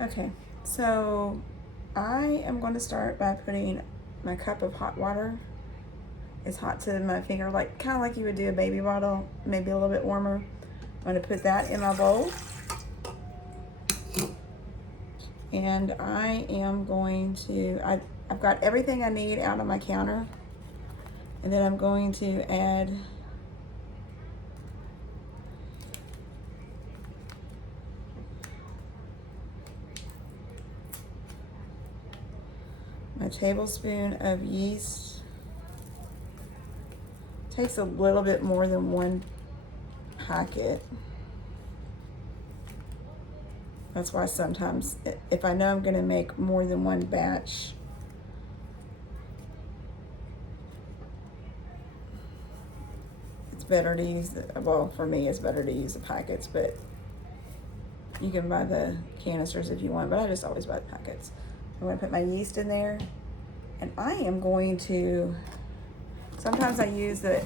Okay, so I am going to start by putting my cup of hot water. It's hot to my finger, like kind of like you would do a baby bottle, maybe a little bit warmer. I'm going to put that in my bowl. And I am going to, I've got everything I need out on my counter. And then I'm going to add my tablespoon of yeast. Takes a little bit more than one packet. That's why sometimes, if I know I'm gonna make more than one batch, it's better to use well, for me, it's better to use the packets, but you can buy the canisters if you want, but I just always buy the packets. I'm gonna put my yeast in there, and I am going to, sometimes I use it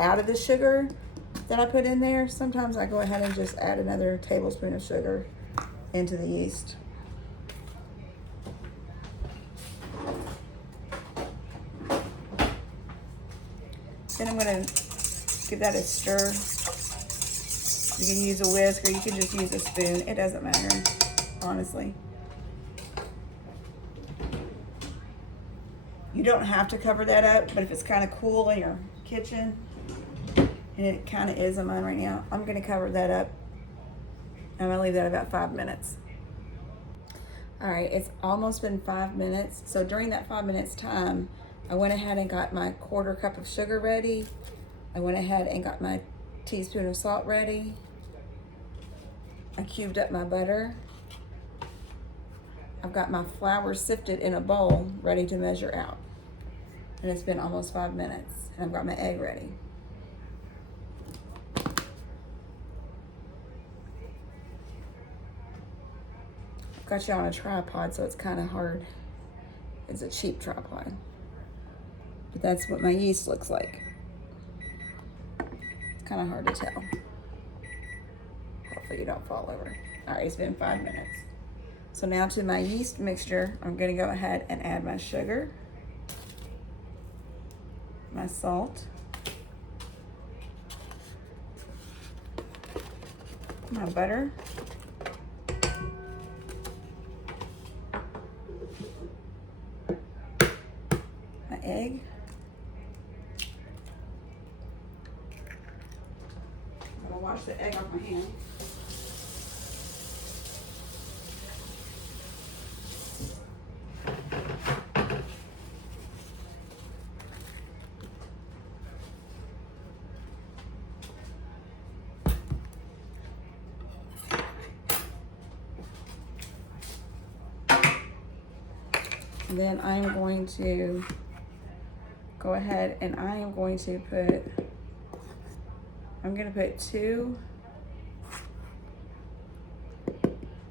out of the sugar that I put in there. Sometimes I go ahead and just add another tablespoon of sugar into the yeast. Then I'm gonna give that a stir. You can use a whisk or you can just use a spoon. It doesn't matter, honestly. You don't have to cover that up, but if it's kind of cool in your kitchen, and it kind of is in mine right now, I'm gonna cover that up. I'm gonna leave that about 5 minutes. All right, it's almost been 5 minutes. So during that 5 minutes time, I went ahead and got my 1/4 cup of sugar ready. I went ahead and got my teaspoon of salt ready. I cubed up my butter. I've got my flour sifted in a bowl ready to measure out. And it's been almost 5 minutes. And I've got my egg ready. I've got you on a tripod, so it's kind of hard. It's a cheap tripod. But that's what my yeast looks like. It's kind of hard to tell. Hopefully you don't fall over. All right, it's been 5 minutes. So now to my yeast mixture, I'm gonna go ahead and add my sugar, my salt, my butter, my egg, I'm gonna wash the egg off my hand. And then I'm going to go ahead and I'm going to put 2.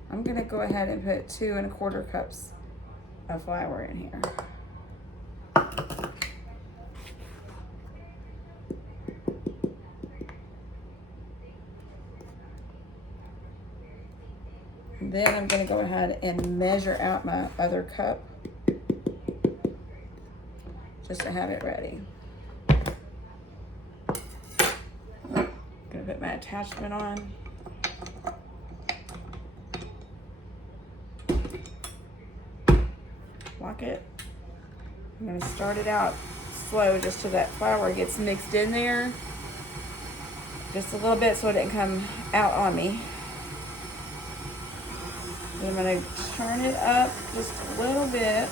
I'm gonna go ahead and put 2 1/4 cups of flour in here. And then I'm gonna go ahead and measure out my other cup just to have it ready. Gonna put my attachment on. Lock it. I'm gonna start it out slow just so that flour gets mixed in there just a little bit so it didn't come out on me. And I'm gonna turn it up just a little bit.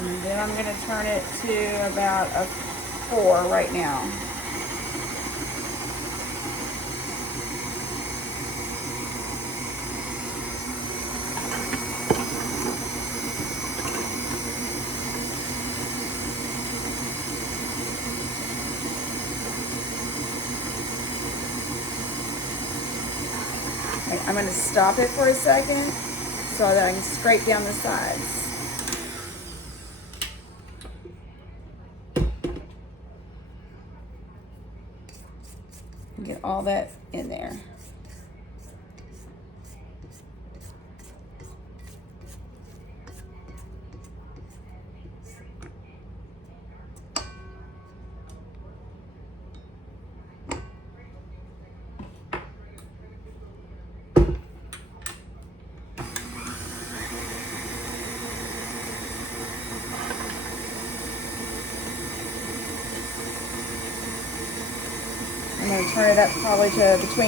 And then I'm gonna turn it to about a 4 right now. I'm gonna stop it for a second so that I can scrape down the sides. Get all that in there. I'm going to turn it up probably to between